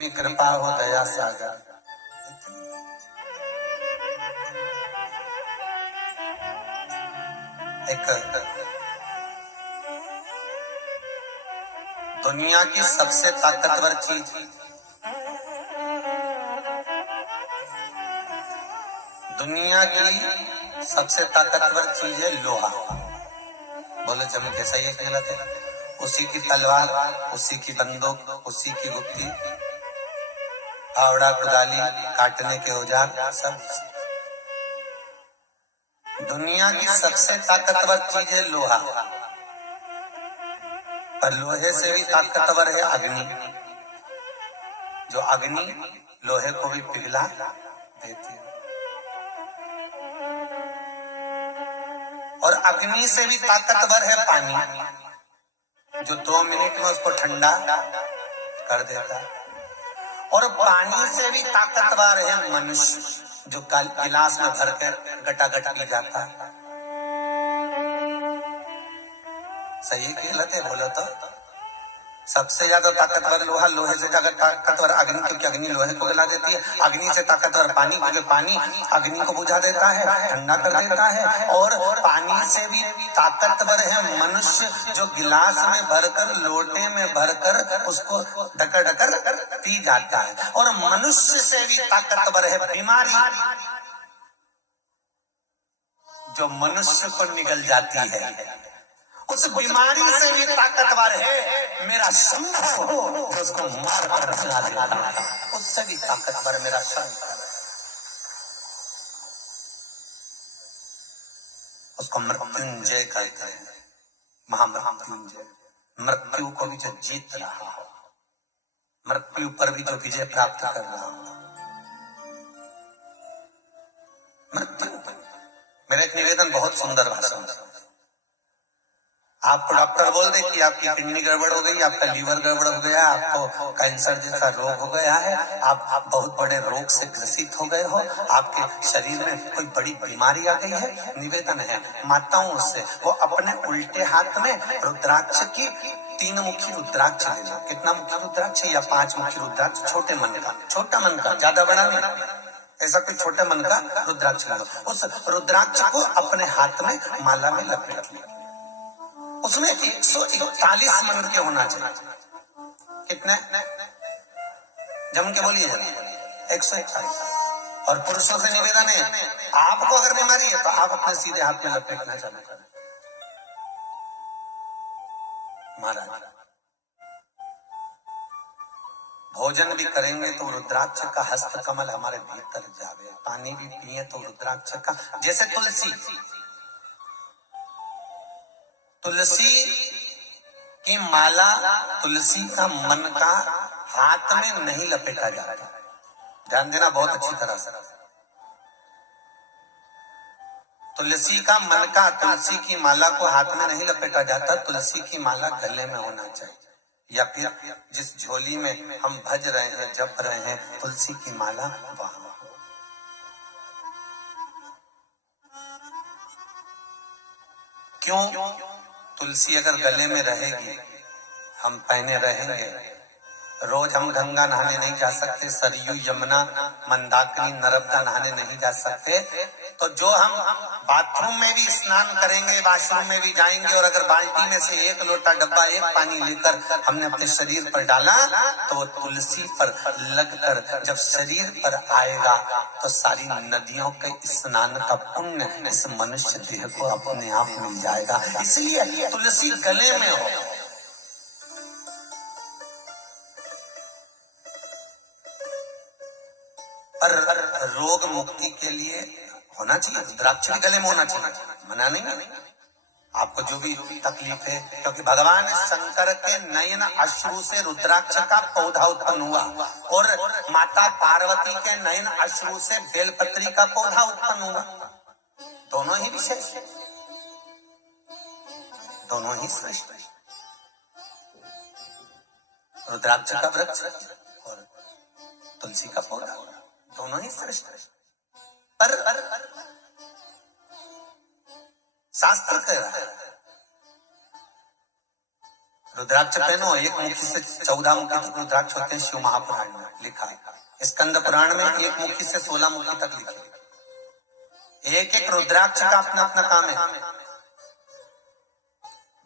कृपा हो दया सागर। एक दुनिया की सबसे ताकतवर चीज, दुनिया की सबसे ताकतवर चीज है लोहा। बोले जम के सही है कि गलत है? उसी की तलवार, उसी की बंदूक, उसी की गुप्ती, फावड़ा, कुदाली, काटने के औजार, सब। दुनिया की सबसे ताकतवर चीज है लोहा, पर लोहे से भी ताकतवर है अग्नि। जो अग्नि लोहे को भी पिघला देती है, और अग्नि से भी ताकतवर है पानी, जो 2 मिनट में उसको ठंडा कर देता है। और पानी से भी ताकतवर है मनुष्य, जो गिलास में भर कर गटागट पी जाता है। सही कि गलत है? बोलो तो। सबसे ज्यादा ताकतवर लोहा, लोहे से ज्यादा ताकतवर अग्नि, क्योंकि अग्नि लोहे को गला देती है। अग्नि से ताकतवर पानी, क्योंकि पानी अग्नि को बुझा देता है, ठंडा कर देता है। और पानी से भी ताकतवर है मनुष्य, जो गिलास में भरकर, लोटे में भरकर उसको ढकर ढकर पी जाता है। और मनुष्य से भी ताकतवर है बीमारी, जो मनुष्य को निगल जाती है। उस बीमारी से भी ताकतवर है मेरा शंकर, जो उसको मार कर भगा देता है। उससे भी ताकतवर मेरा शंकर, उसको मृत्युंजय कहते हैं, महामृत्युंजय। मृत्यु को भी जो जीत रहा हो, मृत्यु पर भी जो विजय प्राप्त कर रहा हो, मृत्यु। मेरा एक निवेदन, बहुत सुंदर भाषण। आपको डॉक्टर बोल दे कि आपकी किडनी गड़बड़ हो गई, आपका लीवर गड़बड़ हो गया, आपको कैंसर जैसा रोग हो गया है, आप बहुत बड़े रोग से ग्रसित हो गए हो, आपके शरीर में कोई बड़ी बीमारी आ गई है। निवेदन है माताओं से, वो अपने उल्टे हाथ में रुद्राक्ष की 3 मुखी रुद्राक्ष लेना। कितना मुखी रुद्राक्ष? या 5 मुखी रुद्राक्ष, छोटे मन का, छोटा मन का, ज्यादा बड़ा नहीं, ऐसा कोई छोटे मन का रुद्राक्ष लो। उस रुद्राक्ष को अपने हाथ में माला में लपेट लिया। उसमें 141 मंत्र के होना चाहिए। कितने? जम के बोलिए जरा। 141। और पुरुषों से निवेदन है, आपको अगर बीमारी है तो आप अपने सीधे हाथ में लपेटना चालू करें। महाराज, भोजन भी करेंगे तो रुद्राक्ष का हस्त कमल हमारे भीतर जावे। पानी भी पिए तो रुद्राक्ष का, जैसे तुलसी, तुलसी की माला, तुलसी का मन का हाथ में नहीं लपेटा जाता। ध्यान देना बहुत अच्छी तरह से। तुलसी का मन का, तुलसी की माला को हाथ में नहीं लपेटा जाता। तुलसी की माला गले में होना चाहिए, या फिर जिस झोली में हम भज रहे हैं, जप रहे हैं, तुलसी की माला वहां। क्यों? तुलसी अगर गले में रहेगी, हम पहने रहेंगे, रोज हम गंगा नहाने नहीं जा सकते, सरयू, यमुना, मंदाकिनी, नर्मदा नहाने नहीं जा सकते, तो जो हम बाथरूम में भी स्नान करेंगे, वॉशरूम में भी जाएंगे, और अगर बाल्टी में से 1 लोटा डब्बा, 1 पानी लेकर हमने अपने शरीर पर डाला, तो वो तुलसी पर लगकर जब शरीर पर आएगा तो सारी नदियों के स्नान का पुण्य इस मनुष्य देह को अपने आप मिल जाएगा। इसलिए तुलसी गले में हो। पर रोग मुक्ति के लिए होना चाहिए, रुद्राक्ष भी गले में होना चाहिए, मना नहीं है आपको जो भी तकलीफ है, क्योंकि भगवान शंकर के नयन अश्रु से रुद्राक्ष का पौधा उत्पन्न हुआ, और माता पार्वती के नयन अश्रु से बेलपत्री का पौधा उत्पन्न हुआ। दोनों ही विशेष, दोनों ही श्रेष्ठ। रुद्राक्ष का वृक्ष और तुलसी का पौधा, दोनों ही श्रेष्ठ। पर शास्त्र कह रहा है रुद्राक्ष पहनो, एक मुखी से 14 मुखी तक रुद्राक्ष होते हैं, शिव महापुराण में लिखा है। स्कंद पुराण में एक मुखी से 16 मुखी तक लिखे। एक एक रुद्राक्ष का अपना अपना काम है।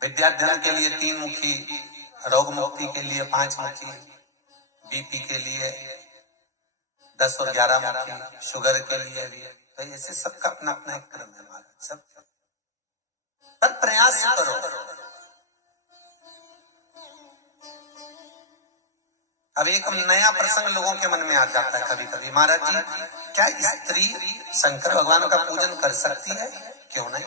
विद्याध्ययन के लिए 3 मुखी, रोग मुक्ति के लिए 5 मुखी, बीपी के लिए 10 और 11 मुखी, शुगर के लिए भी। तो ऐसे सबका अपना अपना एक क्रम है महाराज। सब पर प्रयास करो। अब एक नया प्रसंग लोगों के मन में आ जाता है कभी कभी, महाराज जी क्या स्त्री शंकर भगवान का पूजन कर सकती है? क्यों नहीं?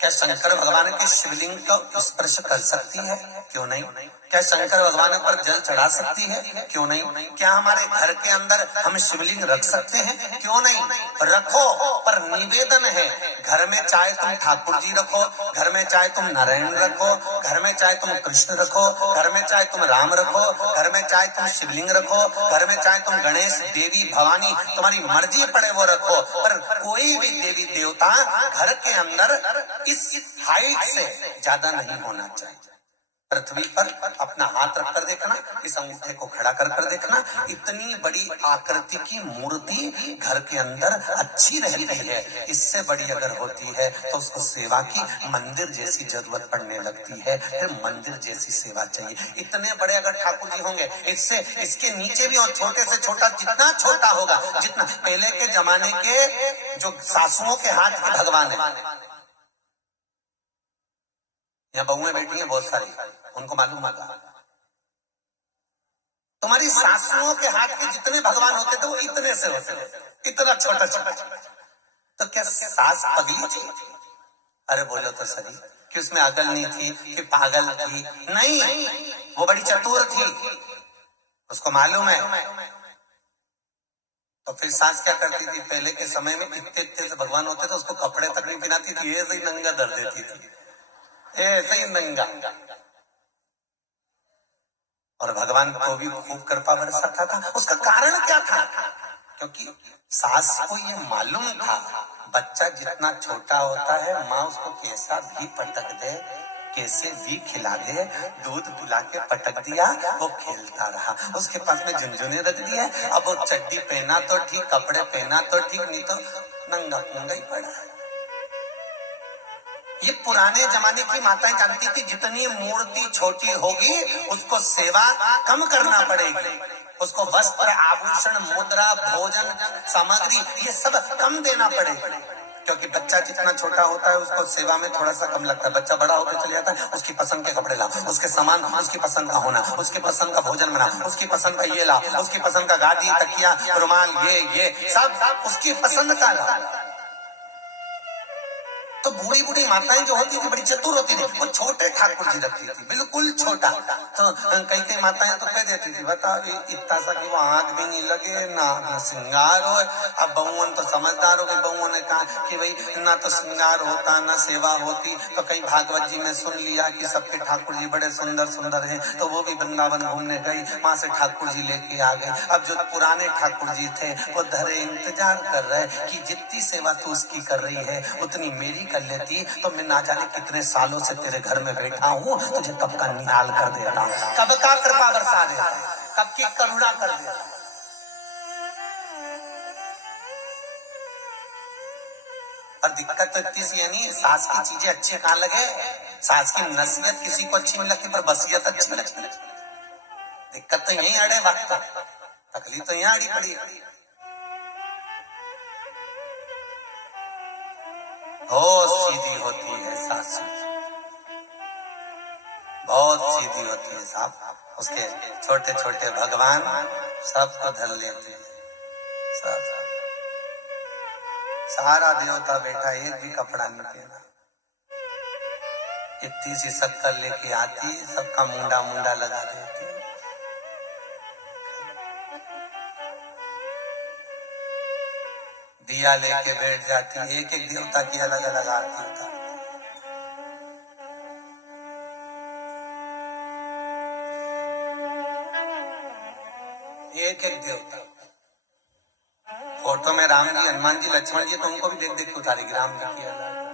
क्या शंकर भगवान के शिवलिंग का स्पर्श कर सकती है? क्यों नहीं? क्या शंकर भगवान पर जल चढ़ा सकती है? क्यों नहीं? क्या हमारे घर के अंदर हम शिवलिंग रख सकते हैं? क्यों नहीं? रखो, पर निवेदन है। घर में चाहे तुम ठाकुर जी रखो, घर में चाहे तुम नारायण रखो, घर में चाहे तुम कृष्ण रखो, घर में चाहे तुम राम रखो, घर में चाहे तुम शिवलिंग रखो, घर में चाहे तुम गणेश, देवी, भवानी, तुम्हारी मर्जी पड़े वो रखो, पर कोई भी देवी देवता घर के अंदर इस हाइट से ज्यादा नहीं होना चाहिए। पृथ्वी पर अपना हाथ रखकर देखना, इस अंगूठे को खड़ा कर कर देखना, इतनी बड़ी आकृति की मूर्ति घर के अंदर अच्छी रहती है। इससे बड़ी अगर होती है तो उसको सेवा की मंदिर जैसी जरूरत पड़ने लगती है, फिर मंदिर जैसी सेवा चाहिए। इतने बड़े अगर ठाकुर जी होंगे, इससे इसके नीचे भी और छोटे से छोटा, जितना छोटा होगा, जितना पहले के जमाने के जो सासुओं के हाथ के भगवान है, यहाँ बहुएं बैठी हैं बहुत सारी, उनको मालूम होगा तुम्हारी सासुओं के हाथ के जितने भगवान होते थे वो इतने से होते थे, इतना छोटा छोटा। तो क्या सास पगली थी? अरे बोलो तो सही कि उसमें अकल नहीं थी कि पागल थी? नहीं, वो बड़ी चतुर थी, उसको मालूम है। तो फिर सास क्या करती थी? पहले के समय में इतने इतने से भगवान होते थे, उसको कपड़े तक नहीं पहनाती थी, ऐसे ही नंगा धर देती थी, ऐसे ही नंगा। और भगवान को भी खूब कृपा बरसाता था। उसका कारण क्या था? क्योंकि सास को ये मालूम था बच्चा जितना छोटा होता है, माँ उसको कैसा भी पटक दे, कैसे भी खिला दे, दूध पिला के पटक दिया, वो खेलता रहा। उसके पास में झुनझुने रख दिए, अब वो चड्डी पहना तो ठीक, कपड़े पहना तो ठीक, नहीं तो नंगा पुंगा ही पड़ा है। ये पुराने जमाने की माताएं जानती थी जितनी मूर्ति छोटी होगी उसको सेवा कम करना पड़ेगी, उसको वस्त्र, आभूषण, मुद्रा, भोजन सामग्री ये सब कम देना पड़ेगा। क्योंकि बच्चा जितना छोटा होता है उसको सेवा में थोड़ा सा कम लगता है। बच्चा बड़ा होकर चले जाता है, उसकी पसंद के कपड़े ला, उसके सामान उसकी पसंद का होना, उसकी पसंद का भोजन बना, उसकी पसंद का ये ला, उसकी पसंद का गादी, तकिया, रुमाल, ये सब उसकी पसंद का ला। तो बूढ़ी बूढ़ी माताएं जो होती थी बड़ी चतुर होती थी, वो छोटे ठाकुर जी रखती थी, बिल्कुल छोटा। तो कई कई माताएं तो कह देती थी, बता इतना सा कि वो आंख भी नहीं लगे, ना श्रृंगार हो। अब बहुओं तो समझदार हो गई, बहुओं ने कहा कि भाई ना तो श्रृंगार होता ना सेवा होती। तो कहीं भागवत जी में सुन लिया कि सबके ठाकुर जी बड़े सुंदर सुंदर हैं, तो वो भी वृंदावन घूमने गई, वहां से ठाकुर जी लेके आ गई। अब जो पुराने ठाकुर जी थे वो धरे इंतजार कर रहे कि जितनी सेवा तू उसकी कर रही है उतनी मेरी कर लेती, तो मैं ना जाने कितने सालों से तेरे घर में बैठा हूँ, तुझे कब का निहाल कर देता, कब का कृपा बरसा देता, कब की करुणा कर देता। और दिक्कत तो इतनी सी है नहीं, सास की चीजें अच्छी कहाँ लगे, सास की नसीहत किसी को अच्छी नहीं लगती पर बसीयत अच्छी लगती। दिक्कत तो यही अड़े वक्त, तकलीफ तो यहाँ अड़ी पड़ी है। बहुत सीधी होती है सासू, बहुत सीधी होती है साहब। उसके छोटे छोटे भगवान सबको धर लेते हैं, सब सारा देवता बैठा, एक भी कपड़ा नहीं पहना, इतनी सी शक्कर लेके आती, सबका मुंडा मुंडा लगा देती। दिया लेके बैठ जाती, एक एक देवता की अलग अलग आरती होता। एक एक देवता, फोटो में राम जी, हनुमान जी, लक्ष्मण जी, तो उनको भी देख देख के उतारेगी, राम जी की अलग,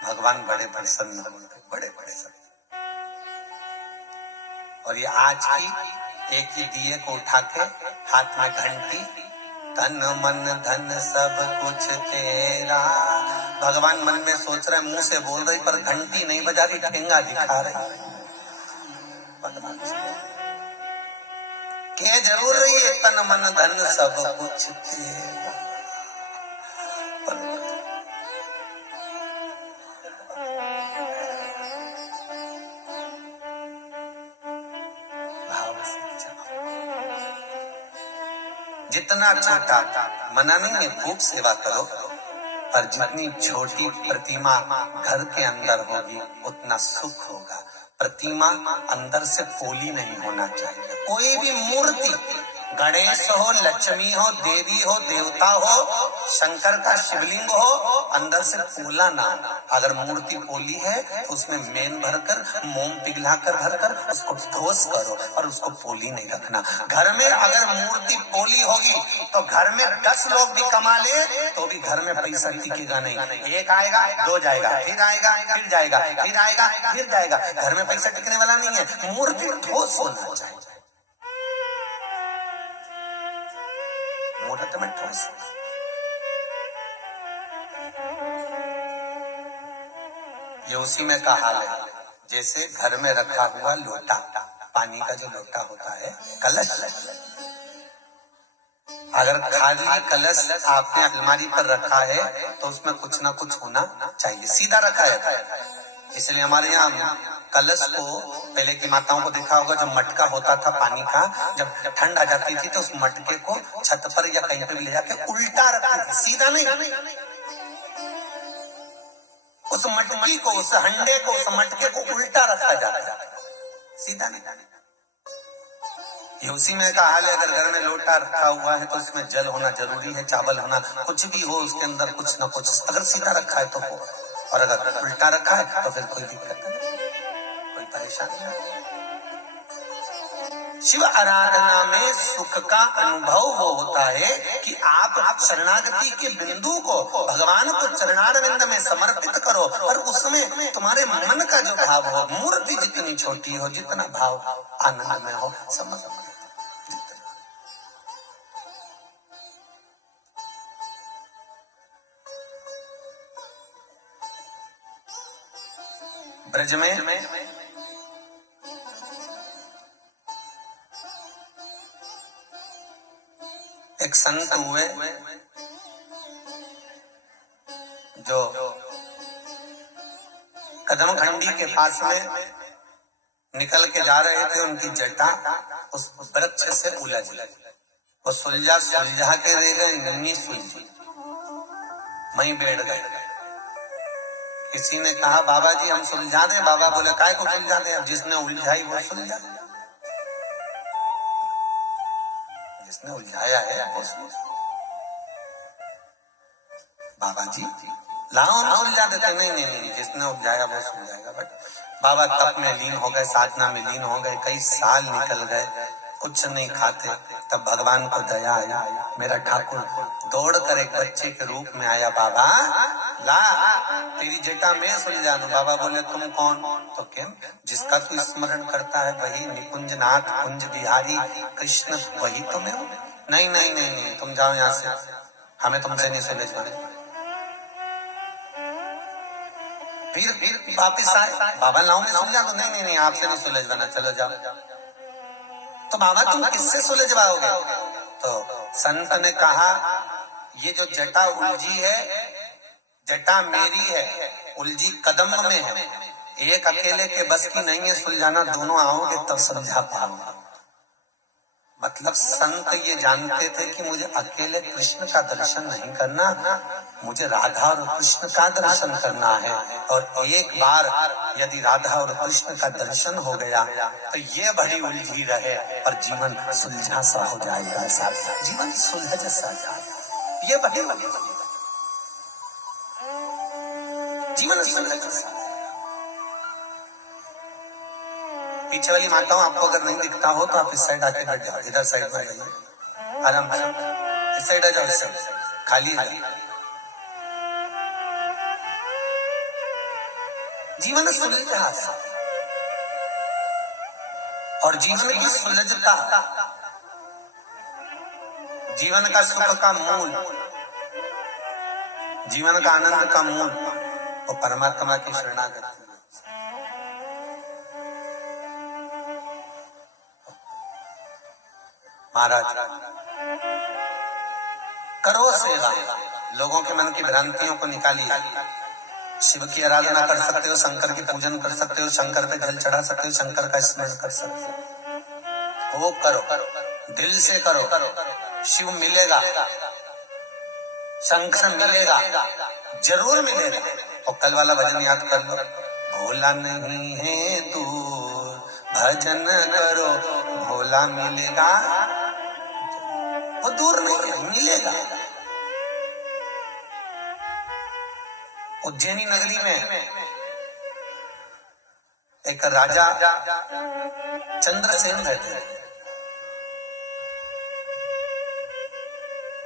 भगवान बड़े प्रसन्न होते, बड़े प्रसन्न। और ये आज की एक ही दिए को उठा के हाथ में घंटी, तन मन धन सब कुछ तेरा। भगवान मन में सोच रहे, मुंह से बोल रही पर घंटी नहीं बजा रही, ठेंगा दिखा रही। भगवान के जरूर रही है, तन मन धन सब कुछ तेरा। जितना छोटा, मना नहीं है, खूब सेवा करो, पर जितनी छोटी प्रतिमा घर के अंदर होगी उतना सुख होगा। प्रतिमा अंदर से पोली नहीं होना चाहिए। कोई भी मूर्ति, गणेश हो, लक्ष्मी हो, देवी हो, देवता हो, शंकर का शिवलिंग हो, अंदर से पोला ना हो। अगर मूर्ति पोली है तो उसमें मेन भरकर, मोम पिघलाकर भरकर उसको ठोस करो और उसको पोली नहीं रखना। घर में अगर मूर्ति पोली होगी तो घर में 10 लोग भी कमा ले तो भी घर में पैसा टिकेगा नहीं। एक आएगा, दो जाएगा, फिर आएगा, फिर जाएगा, फिर आएगा, फिर जाएगा। घर में पैसा टिकने वाला नहीं है। मूर्ति ठोस होना चाहिए, मूर्त में ठोस। ये उसी में का हाल है, जैसे घर में रखा हुआ लोटा, पानी का जो लोटा होता है, कलश, अगर खाली कलश आपने अलमारी पर रखा है तो उसमें कुछ ना कुछ होना चाहिए। सीधा रखा है, इसलिए हमारे यहाँ कलश को, पहले की माताओं को देखा होगा, जब मटका होता था पानी का, जब ठंड आ जाती थी तो उस मटके को छत पर या कहीं पर भी ले जाके उल्टा रखती थी, सीधा नहीं। उस मटकी को, उस हंडे को, उस मटके को उल्टा रखा जाता है, सीधा नहीं। ये उसी में का हाल है। अगर घर में लोटा रखा हुआ है तो उसमें जल होना जरूरी है, चावल होना, कुछ भी हो उसके अंदर कुछ ना कुछ। अगर सीधा रखा है तो हो, और अगर उल्टा रखा है तो फिर कोई दिक्कत नहीं, कोई परेशानी नहीं। शिव आराधना में सुख का अनुभव वो होता है कि आप शरणागति के बिंदु को, भगवान को चरणारविंद में समर्पित करो, और उसमें तुम्हारे मन का जो भाव हो, मूर्ति जितनी छोटी हो, जितना भाव आनंद में हो, समर्पित। ब्रज में एक संत हुए जो कदम खंडी के पास में निकल के जा रहे थे। उनकी जटा उस वृक्ष से उलझ गई, वो सुलझा के रह गए, नन्ही सुलझी, वहीं बैठ गए। किसी ने कहा, बाबा जी हम सुलझा दें? बाबा बोले, काय को सुलझा दें, अब जिसने उलझाई वो सुलझा, जिसने उलझाया है वो सुलझा। बाबा जी लाओ हम सुलझा देते। नहीं, जिसने उलझाया वो सुलझाएगा। बट बाबा तप में लीन हो गए, साधना में लीन हो गए, कई साल निकल गए, कुछ नहीं खाते। तब भगवान को दया आई, मेरा ठाकुर दौड़ कर एक बच्चे के रूप में आया, बाबा ला तेरी जटा में सुलझा दूं। बाबा बोले, तुम कौन? तो क्या, जिसका तू स्मरण करता है वही निकुंज नाथ कुंज बिहारी कृष्ण, वही तो मैं हूँ। नहीं, तुम जाओ यहाँ से, हमें तुमसे नहीं सुलझवाना। फिर वापिस आए, बाबा लाओ मैं सुलझा दूं। नहीं, आपसे नहीं सुलझवाना, चलो जाओ। तो बाबा तुम किससे सुलझवाओगे? तो संत ने कहा, ये जो जटा उलझी है, जटा मेरी है, उलझी कदम में है, एक अकेले के बस की नहीं है सुलझाना, दोनों आओगे तब समझा पाओगे। मतलब संत ये जानते थे कि मुझे अकेले कृष्ण का दर्शन नहीं करना, मुझे राधा और कृष्ण का दर्शन करना है। और एक बार यदि राधा और कृष्ण का दर्शन हो गया तो ये बड़ी उलझी रहे पर जीवन सुलझा सा हो जाएगा, जीवन सुलझ सा जाएगा। ये बड़ी जीवन सुलझ सा। पीछे वाली माताओं, आपको अगर नहीं दिखता हो तो आप इस साइड आके बैठ जाओ, इधर साइड में जाइए आराम से, इस साइड आ जाओ, इस साइड खाली है। जीवन सुलझा और जीवन की सुलझता, जीवन का सुख का मूल, जीवन का आनंद का मूल वो परमात्मा की शरणागति। महाराज करो सेवा, लोगों के मन की भ्रांतियों को निकालिए। शिव की आराधना कर सकते हो, शंकर की पूजन कर सकते हो, शंकर पे जल चढ़ा सकते हो, शंकर का स्मरण कर सकते हो। वो करो, दिल से करो, शिव मिलेगा, शंकर मिलेगा, जरूर मिलेगा। और कल वाला भजन याद कर लो, भोला नहीं है तू भजन करो भोला मिलेगा, वो दूर नहीं है, मिलेगा। उज्जैनी नगरी में एक राजा चंद्रसेन रहते थे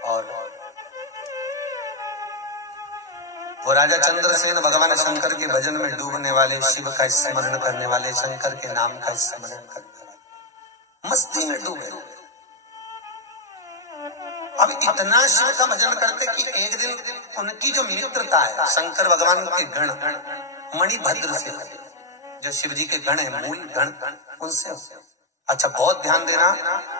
और वो राजा चंद्रसेन भगवान शंकर के भजन में डूबने वाले, शिव का स्मरण करने वाले, शंकर के नाम का स्मरण करने वाले, मस्ती में डूबे। अब इतना शिव का भजन करते कि एक दिन उनकी जो मित्रता है शंकर भगवान के गण मणिभद्र से, जो शिव जी के गण है, मूल गण, उनसे। अच्छा बहुत ध्यान देना,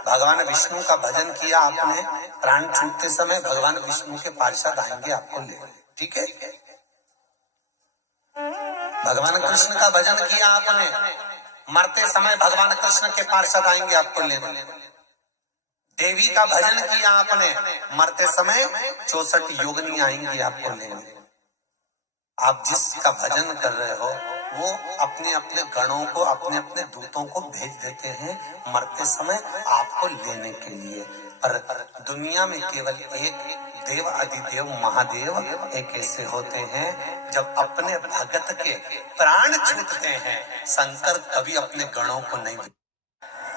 भगवान विष्णु का भजन किया आपने, प्राण छूटते समय भगवान विष्णु के पार्षद आएंगे आपको ले, ठीक है। भगवान कृष्ण का भजन किया आपने, मरते समय भगवान कृष्ण के पार्षद आएंगे आपको लेने। देवी का भजन किया आपने, मरते समय 64 योगिनी आएंगी आपको लेने। आप जिसका भजन कर रहे हो वो अपने अपने गणों को, अपने अपने दूतों को भेज देते हैं मरते समय आपको लेने के लिए। पर दुनिया में केवल एक देव अधिदेव महादेव एक ऐसे होते हैं, जब अपने भगत के प्राण छूटते हैं शंकर कभी अपने गणों को नहीं